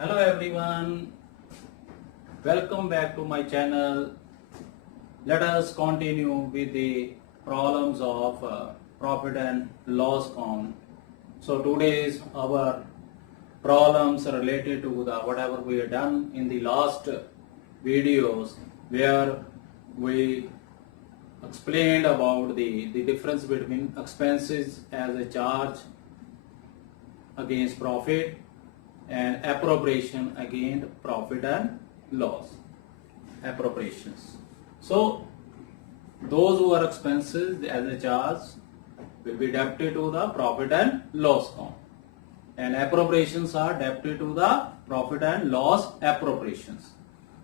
Hello everyone, welcome back to my channel. Let us continue with the problems of profit and loss count. So today's our problems are related to the whatever we have done in the last videos where we explained about the difference between expenses as a charge against profit and appropriation against profit and loss appropriations. So those who are expenses as a charge will be debited to the profit and loss count, and appropriations are debited to the profit and loss appropriations.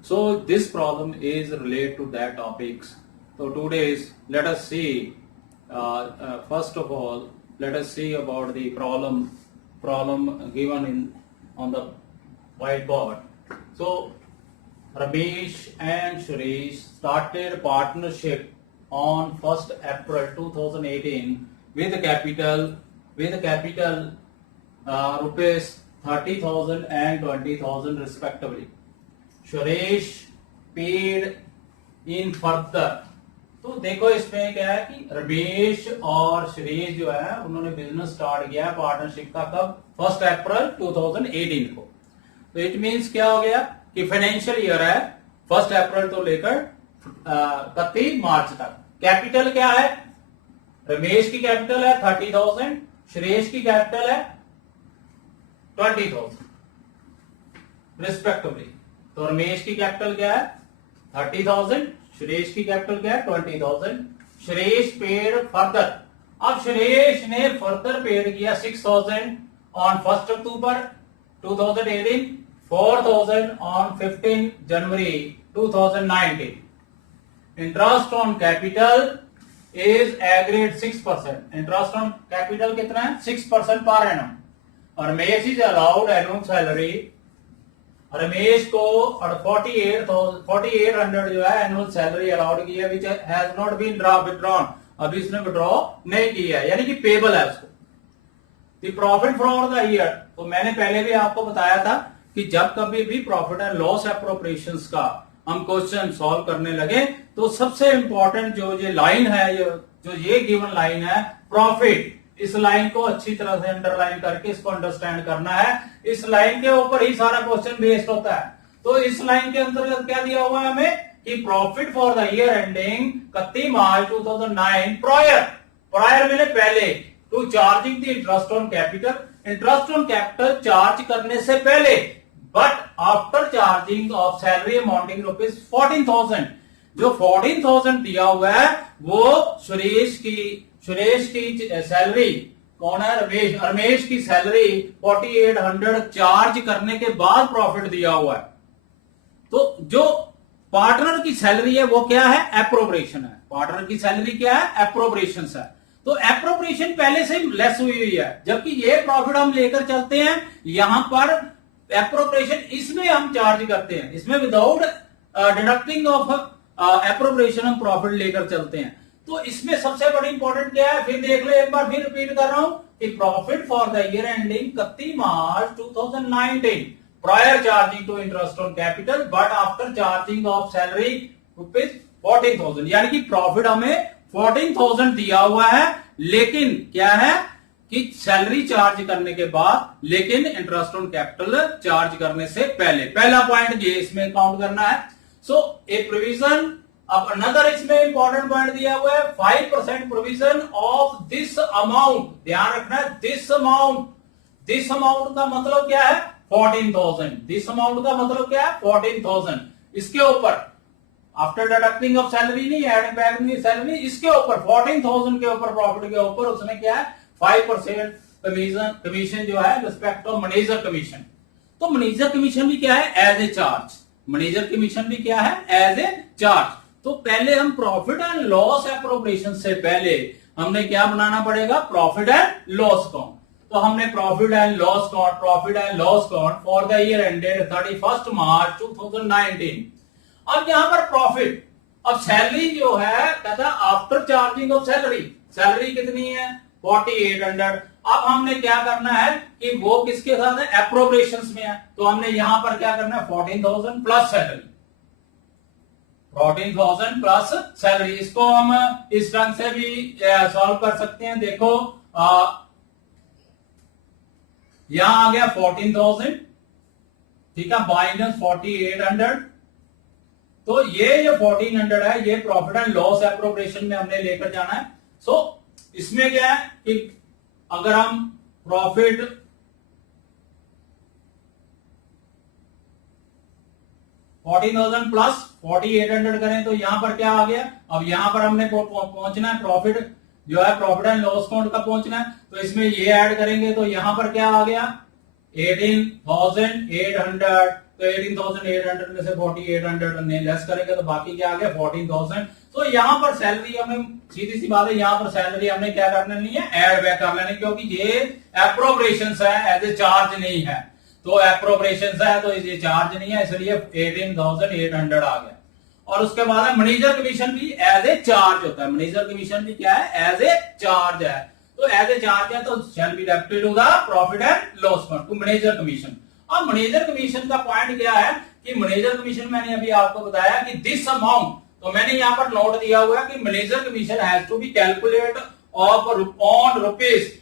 So this problem is related to that topics. So today's let us see first of all let us see about the problem given on the whiteboard. So Ramesh and Suresh started partnership on 1st April 2018 with capital rupees 30,000 and 20,000 respectively. Suresh paid in further. तो देखो इसमें क्या है कि रमेश और सुरेश जो है उन्होंने बिजनेस स्टार्ट किया पार्टनरशिप का कब 1 अप्रैल 2018 को. तो इट मींस क्या हो गया कि फाइनेंशियल ईयर है 1 अप्रैल तो लेकर 31 मार्च तक. कैपिटल क्या है? रमेश की कैपिटल है 30,000, सुरेश की कैपिटल है 20,000 रिस्पेक्टिवली. तो रमेश की कैपिटल क्या है 30,000, सुरेश की कैपिटल क्या है 20,000. Suresh paid further. अब सुरेश ने फर्दर पेड किया 6,000 on 1 October 2018, 4,000 on 15 January 2019. Interest on capital is agreed 6%. Interest on capital कितना है 6% पर एनम. और Ramesh is allowed annual salary. Ramesh को 4800 जो है एनुअल सैलरी अलाउड की है which has not been withdrawn. अभी इसने विड्रॉ नहीं किया है यानी कि पेबल है उसको. The profit for the year. तो मैंने पहले भी आपको बताया था कि जब कभी भी प्रॉफिट एंड लॉस एप्रोप्रिएशंस का हम क्वेश्चन सॉल्व करने लगे तो सबसे इंपॉर्टेंट जो ये लाइन है जो ये गिवन लाइन है प्रॉफिट, इस लाइन को अच्छी तरह से अंडरलाइन करके इसको अंडरस्टैंड करना है. इस लाइन के ऊपर ही सारा क्वेश्चन बेस्ड होता है. तो इस लाइन के अंतर्गत क्या दिया हुआ है हमें कि profit for the year ending 31 March 2009 prior मैंने पहले to charging the interest on capital. Interest on capital charge करने से पहले but after charging of salary amounting rupees 14,000. जो 14,000 दिया हुआ है वो सुरेश की सैलरी कौन है रमेश की सैलरी 4800 चार्ज करने के बाद प्रॉफिट दिया हुआ है. तो जो पार्टनर की सैलरी है वो क्या है एप्रोप्रिएशन है. पार्टनर की सैलरी क्या है एप्रोप्रिएशन है. तो एप्रोप्रिएशन पहले से लेस हुई है जबकि ये प्रॉफिट हम लेकर चलते हैं यहां पर एप्रोप्रिएशन इसमें हम चार्ज करते हैं. इसमें विदाउट डिडक्टिंग ऑफ एप्रोप्रिएशन हम प्रॉफिट लेकर चलते हैं. तो इसमें सबसे बड़ी इंपॉर्टेंट क्या है फिर देख लो एक बार फिर रिपीट कर रहा हूं कि profit for the year ending 31 March 2019 prior charging to interest on capital but after charging of salary rupees 14,000. यानी कि प्रॉफिट हमें 14,000 दिया हुआ है लेकिन क्या है कि सैलरी चार्ज करने के बाद लेकिन इंटरेस्ट ऑन कैपिटल चार्ज करने से पहले. पहला पॉइंट ये इसमें काउंट करना है. सो ए प्रोविजन. अब अनदर इसमें इंपॉर्टेंट पॉइंट दिया हुआ है 5% प्रोविजन ऑफ दिस अमाउंट. ध्यान रखना है दिस अमाउंट का मतलब क्या है 14,000. दिस अमाउंट का मतलब क्या है 14,000. इसके ऊपर आफ्टर डिडक्टिंग ऑफ सैलरी नहीं एडिंग बैक सैलरी इसके ऊपर 14,000 के ऊपर प्रॉफिट के ऊपर उसने क्या है 5% कमीशन जो है रिस्पेक्ट ऑफ मैनेजर कमीशन. तो मैनेजर कमीशन भी क्या है as a charge. Manager commission भी क्या है एज ए चार्ज. तो पहले हम प्रॉफिट एंड लॉस एप्रोप्रिएशन से पहले हमने क्या बनाना पड़ेगा प्रॉफिट एंड लॉस काउंट. तो हमने profit and loss count for the year ended 31 March 2019. अब यहां पर प्रॉफिट. अब सैलरी जो है कहता आफ्टर चार्जिंग ऑफ सैलरी कितनी है 4800. अब हमने क्या करना है कि वो किसके साथ है, एप्रोप्रिएशंस में है, तो हमने यहां पर क्या करना है 14,000 प्लस सैलरी, 14,000 प्लस सैलरी। इसको हम इस ढंग से भी सॉल्व कर सकते हैं। देखो यहां आ गया 14,000, ठीक है, माइनस 4,800, तो ये जो 1,400 है ये प्रॉफिट एंड लॉस एप्रोप्रिएशन में हमने लेकर जाना है। सो इसमें क्या है कि अगर हम प्रॉफिट 14,000 प्लस 4,800 करें तो यहां पर क्या आ गया, अब यहां पर हमने पहुंचना है प्रॉफिट जो है प्रॉफिट एंड लॉस अकाउंट का पहुंचना है, तो इसमें ये ऐड करेंगे तो यहां पर क्या आ गया 18,800, तो 18,800 में से 4,800 लेस करेंगे तो बाकी क्या आ गया 14,000। तो यहां पर सैलरी हमें सीधी सी बात है, यहां पर सैलरी हमने क्या करना नहीं है, ऐड बैक कर लेनी, क्योंकि ये एप्रोप्रिएशंस है, एज ए चार्ज नहीं है, तो एप्रोप्रिएशंस है तो ये चार्ज नहीं है, इसलिए 18,800 आ गया। और उसके बाद है मैनेजर कमीशन भी एज ए चार्ज होता है, मैनेजर कमीशन भी क्या है, एज ए चार्ज है, तो एज ए चार्ज है तो shall be debited to the profit and loss account to manager commission. अब मैनेजर कमीशन का पॉइंट क्या है कि मैनेजर कमीशन मैंने अभी आपको बताया कि दिस अमाउंट, तो मैंने यहां पर नोट दिया हुआ है कि manager commission has to be calculate off on rupees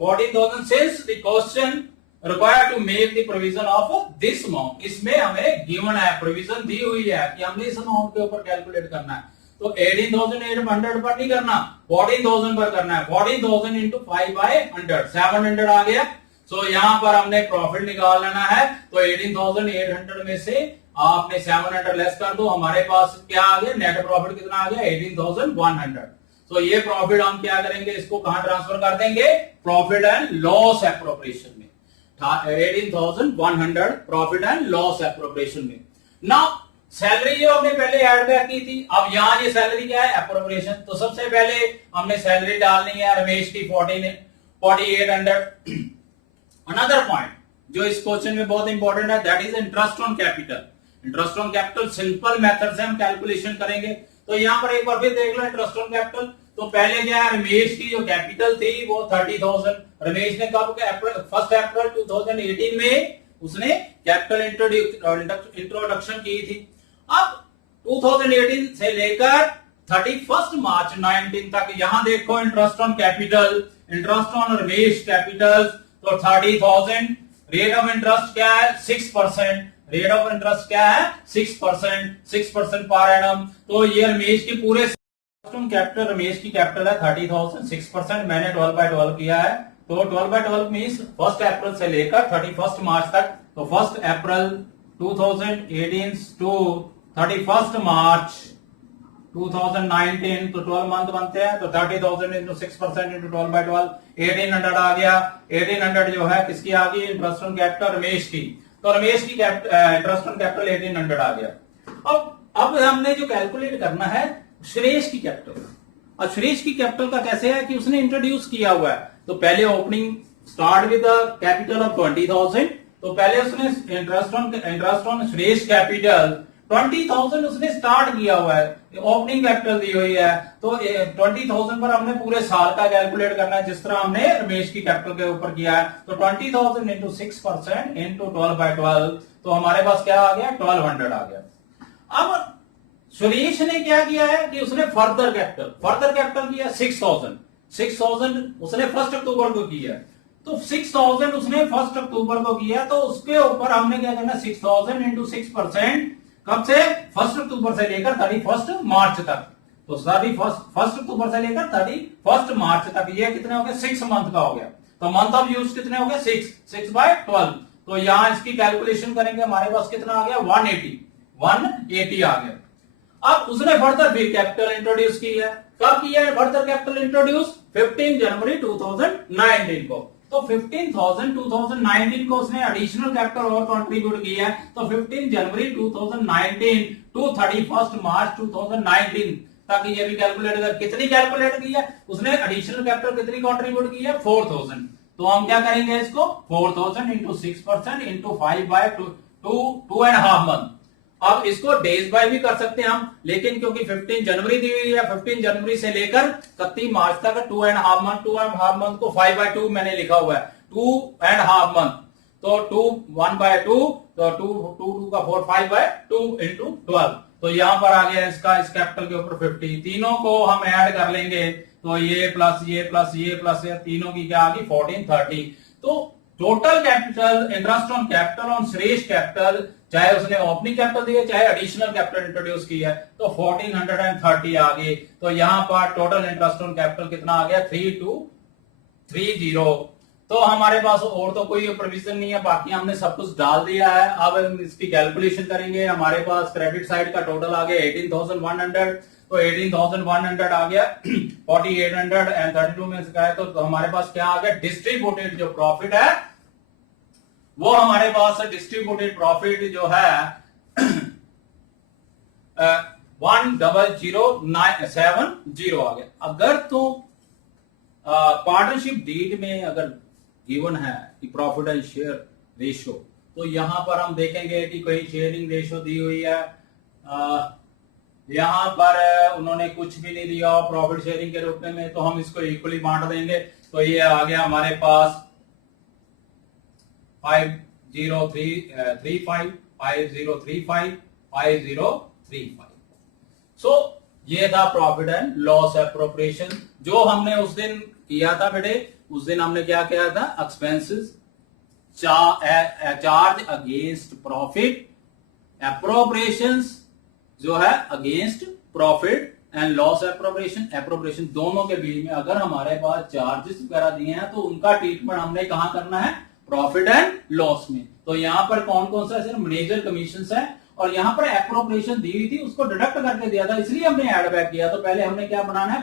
14,000 since the question required to make the provision of this amount. इसमें हमें गिवन है, प्रोविजन दी हुई है कि हमने इस अमाउंट के ऊपर कैलकुलेट करना है, तो 18,800 पर नहीं करना, 14,000 पर करना है। 14,000 इंटू 5/100 700 आ गया। सो यहां पर हमने प्रॉफिट निकाल लेना है, तो 18,800 में से आपने 700 लेस कर दो, हमारे पास क्या आ गया, नेट प्रॉफिट कितना आ गया 18,100। तो ये प्रॉफिट हम क्या करेंगे, इसको कहां ट्रांसफर कर देंगे, प्रॉफिट एंड लॉस एप्रोप्रिएशन में, 18,100 प्रॉफिट एंड लॉस एप्रोप्रिएशन में। नाउ सैलरी जो हमने पहले ऐड बैक की थी, अब यहां ये सैलरी क्या है, एप्रोप्रिएशन। तो सबसे पहले हमने सैलरी डालनी है रमेश की 4,800। अनदर पॉइंट जो इस क्वेश्चन में बहुत इंपॉर्टेंट है, that is interest on capital. Interest on capital simple method से हम कैलकुलेशन करेंगे। तो यहां पर एक बार फिर देख लो इंटरेस्ट ऑन कैपिटल। तो पहले क्या है, रमेश की जो कैपिटल थी वो 30,000, रमेश ने कब 1 अप्रैल 2018 में उसने कैपिटल इंट्रोडक्शन की थी। अब 2018 से लेकर 31 मार्च 19 तक यहां देखो interest on capital, interest on Ramesh capital, तो 30,000, रेट ऑफ इंटरेस्ट क्या है 6%, रेट ऑफ इंटरेस्ट क्या है 6% पर एनम। तो ये रमेश की पूरे कैपिटल, रमेश की कैपिटल है 30,000, 6%, मैंने 12/12 किया है, तो 12/12 मीन्स 1 अप्रैल से लेकर 31 मार्च तक। तो 1 अप्रैल 2018 टू 31 मार्च 2019, तो 12 मंथ बनते हैं, तो 30,000 इंटू 6% इंटू 12/12 1800 आ गया। 1800 जो है किसकी आ गई, इंटरेस्ट ऑन कैपिटल रमेश की, तो रमेश की इंटरेस्ट ऑन कैपिटल 1800 आ गया। अब हमने जो कैलकुलेट करना है सुरेश की कैपिटल। अब सुरेश की कैपिटल का कैसे है कि उसने इंट्रोड्यूस किया हुआ है, तो पहले opening start with capital of 20,000, तो पहले उसने इंटरेस्ट ऑन सुरेश कैपिटल 20,000 उसने स्टार्ट किया हुआ है, ओपनिंग कैपिटल दी हुई है, तो 20,000 पर हमने पूरे साल का कैलकुलेट करना है जिस तरह हमने रमेश की कैपिटल के ऊपर किया है। तो 20,000 इंटू 6% इंटू 12/12, तो हमारे पास क्या आ गया 1200 आ गया। अब सुरेश ने क्या किया है कि उसने फर्दर कैपिटल किया 6,000 उसने 1 अक्टूबर को किया, तो 6,000 उसने 1 अक्टूबर को किया, तो उसके ऊपर हमने क्या करना 6,000 इंटू 6%, कब से 1 अक्टूबर से लेकर 31 मार्च तक, तो 1 अक्टूबर से लेकर 31 मार्च तक, ये कितने हो गए 6 मंथ का हो गया। तो मंथ ऑफ यूज कितने हो गए 6/12, तो यहां इसकी कैलकुलेशन करेंगे, हमारे पास कितना आ गया 180 आ गया। अब उसने फर्दर फिर कैपिटल इंट्रोड्यूस की है, कब किया है फर्दर कैपिटल इंट्रोड्यूस 15 जनवरी 2019 को, तो 15,000 2019 को उसने एडिशनल कैपिटल और कंट्रीब्यूट किया है, तो 15 जनवरी 2019 टू 31 मार्च 2019 तक ये भी कैलकुलेट कर, कितनी कैलकुलेट की है उसने, एडिशनल कैपिटल कितनी कंट्रीब्यूट की है 4,000, तो हम क्या करेंगे इसको 4,000 इंटू 6% इंटू 5/2 2.5 मंथ, अब इसको डेज बाय भी कर सकते हैं हम, लेकिन क्योंकि 15 जनवरी दी हुई है, 15 जनवरी से लेकर 31 मार्च तक 2.5 मंथ, 2.5 मंथ को 5/2 मैंने लिखा हुआ है, 2.5 मंथ, तो 2 1/2, तो 2 का 4, 5/2 into 12, तो यहां पर आ गया इसका, इस कैपिटल के ऊपर 50, तीनों को हम ऐड कर लेंगे, तो ये प्लस ये प्लस ये प्लस ये, तीनों की क्या आ गई 1430। तो total capital, interest on capital on श्रेष्ठ कैपिटल, चाहे उसने ओपनिंग कैपिटल दिया चाहे एडिशनल कैपिटल इंट्रोड्यूस किया है, तो 1430 आ गई। तो यहां पर टोटल इंटरेस्ट ऑन कैपिटल कितना आ गया 3230। तो हमारे पास और तो कोई प्रोविजन नहीं है, बाकी हमने सब कुछ डाल दिया है। अब हम इसकी कैलकुलेशन करेंगे। हमारे पास क्रेडिट साइड का टोटल आ गया 18,100, तो 18,100 आ गया 4,832 में से तो हमारे पास क्या आ गया, डिस्ट्रीब्यूटेड जो प्रॉफिट है वो हमारे पास डिस्ट्रीब्यूटेड प्रॉफिट जो है 1,00970 आ गया। अगर तो पार्टनरशिप डीड में अगर गिवन है कि प्रॉफिट एंड शेयर रेशियो, तो यहां पर हम देखेंगे कि कोई शेयरिंग रेशियो दी हुई है, यहां पर उन्होंने कुछ भी नहीं दिया प्रॉफिट शेयरिंग के रूप में, तो हम इसको इक्वली बांट देंगे। तो ये आ गया हमारे पास 5035 5035 5035। सो ये था प्रॉफिट एंड लॉस एप्रोप्रिएशन जो हमने उस दिन किया था बेटे। उस दिन हमने क्या किया था, expenses charge against profit, appropriations जो है against profit and loss appropriation. Appropriation दोनों के बीच में अगर हमारे पास चार्जेस वगैरह दिए हैं तो उनका ट्रीटमेंट हमने कहां करना है, प्रॉफिट एंड लॉस में। तो यहां पर कौन कौन सा सिर्फ मैनेजर कमीशंस है, और यहां पर एप्रोप्रिएशन दी हुई थी उसको डिडक्ट करके दिया था, इसलिए हमने एड बैक किया। तो पहले हमने क्या बनाना है,